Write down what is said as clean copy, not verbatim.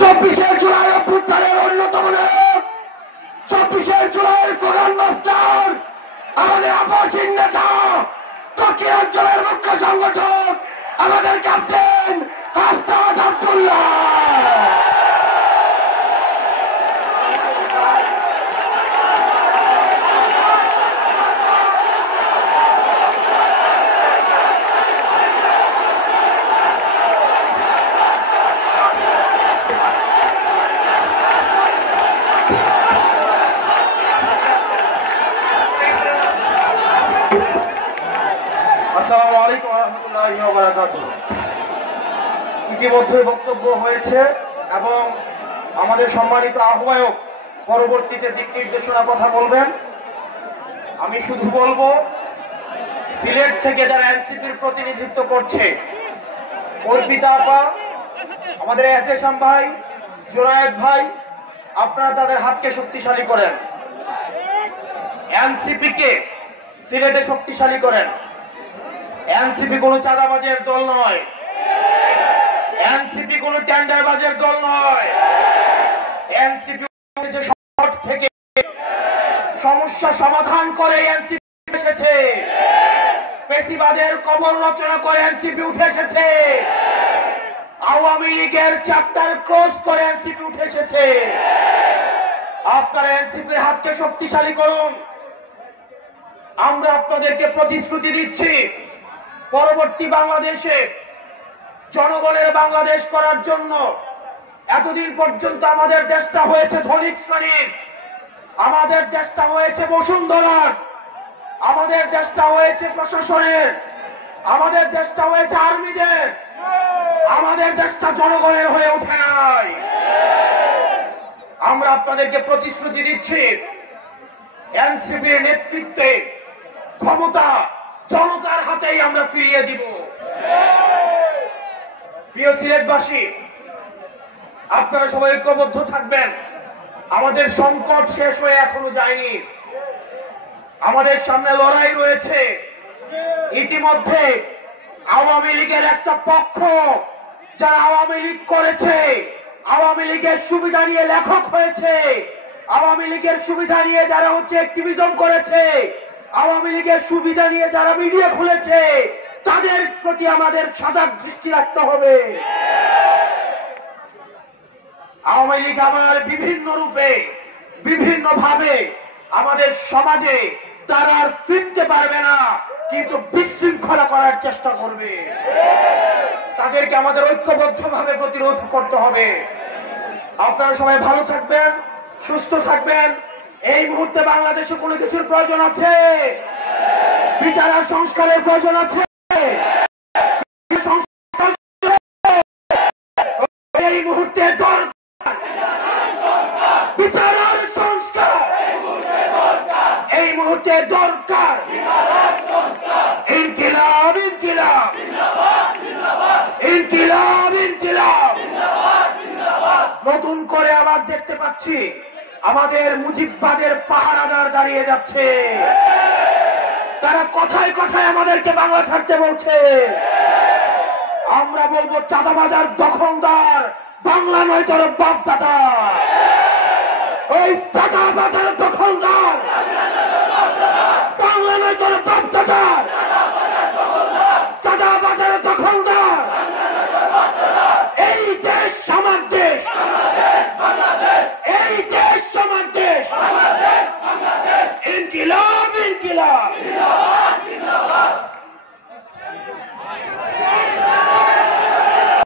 24শে জুলাই অভ্যুত্থানের অন্যতম নায়ক, 24শে জুলাইয়ের স্লোগান মাস্টার, আমাদের আপসহীন নেতা, দক্ষিণ অঞ্চলের মুখ্য সংগঠক, আমাদের ক্যাপ্টেন আস্তাদ আব্দুল্লাহ। আসসালামু আলাইকুম ওয়া রাহমাতুল্লাহি ওয়া বারাকাতুহু। ইতিমধ্যে বক্তব্য হয়েছে এবং আমাদের সম্মানিত আহ্বায়ক পরবর্তীতে দিক নির্দেশনা কথা বলবেন। আমি শুধু বলবো, সিলেট থেকে যারা এনসিপির প্রতিনিধিত্ব করছে, অর্পিতা আপা, আমাদের এহতেশাম ভাই, জুনায়েদ ভাই, আপনারা তাদের হাতকে শক্তিশালী করেন, এনসিপি কে সিলেটে শক্তিশালী করেন। এনসিপি কোন চাঁদাবাজের দল নয়, এনসিপি কোন টেন্ডারবাজের দল নয়। এনসিপি থেকে সমস্যা সমাধান করে এনসিপি এসেছে, ফেসিবাদের কবর রচনা করে এনসিপি উঠে এসেছে, আওয়ামী লীগের চ্যাপ্টার ক্লোজ করে এনসিপি উঠে এসেছে। আপনারা এনসিপির হাতকে শক্তিশালী করুন। আমরা আপনাদেরকে প্রতিশ্রুতি দিচ্ছি, পরবর্তী বাংলাদেশে জনগণের বাংলাদেশ করার জন্য এতদিন পর্যন্ত আমাদের দেশটা হয়েছে ধনিক শ্রেণীর, আমাদের দেশটা হয়েছে বসুন্ধরার, আমাদের দেশটা হয়েছে প্রশাসনের, আমাদের দেশটা হয়েছে আর্মিদের, আমাদের দেশটা জনগণের হয়ে ওঠে নাই। আমরা আপনাদেরকে প্রতিশ্রুতি দিচ্ছি, এনসিপির নেতৃত্বে ক্ষমতা জনতার হাতেই আমরা ফিরিয়ে দিব। প্রিয় সিলেটবাসী, আপনারা সবাই ঐক্যবদ্ধ থাকবেন। আমাদের সংকট শেষ হয়ে এখনো যায়নি, আমাদের সামনে লড়াই রয়েছে। ইতিমধ্যে আওয়ামী লীগের একটা পক্ষ, যারা আওয়ামী লীগ করেছে, আওয়ামী লীগের সুবিধা নিয়ে লেখক হয়েছে, আওয়ামী লীগের সুবিধা নিয়ে যারা অ্যাক্টিভিজম করেছে, আওয়ামী লীগের সুবিধা নিয়ে যারা মিডিয়া খুলেছে, তাদের প্রতি আমাদের সজাগ দৃষ্টি রাখতে হবে। আওয়ামী লীগ আবার বিভিন্ন রূপে বিভিন্ন ভাবে আমাদের সমাজে তারা আর ফিরতে পারবে না, কিন্তু বিশৃঙ্খলা করার চেষ্টা করবে। তাদেরকে আমাদের ঐক্যবদ্ধ ভাবে প্রতিরোধ করতে হবে। আপনারা সবাই ভালো থাকবেন, সুস্থ থাকবেন। এই মুহূর্তে বাংলাদেশে কোনো কিছুর প্রয়োজন আছে, বিচার আর সংস্কারের প্রয়োজন আছে। এই মুহূর্তে দরকার বিচার আর সংস্কার, এই মুহূর্তে দরকার ইনকিলাব, ইনকিলাব, ইনকিলাব, ইনকিলাব। নতুন করে আবার দেখতে পাচ্ছি আমাদের মুজিববাদের পাহারাদার দাঁড়িয়ে যাচ্ছে। তারা কথায় কথায় আমাদেরকে বাংলা ছাড়তে বলছে। আমরা বলবো, চাঁদাবাজার দখলদার বাংলা নয় তোর বাপ দাদা। ওই চাঁদাবাজার দখলদার বাংলা নয় তোর বাপ দাদা। চাঁদাবাজার দখলদার, এই দেশ আমার দেশ, এই দেশ আমার দেশ। ইনকিলাব, ইনকিলাব।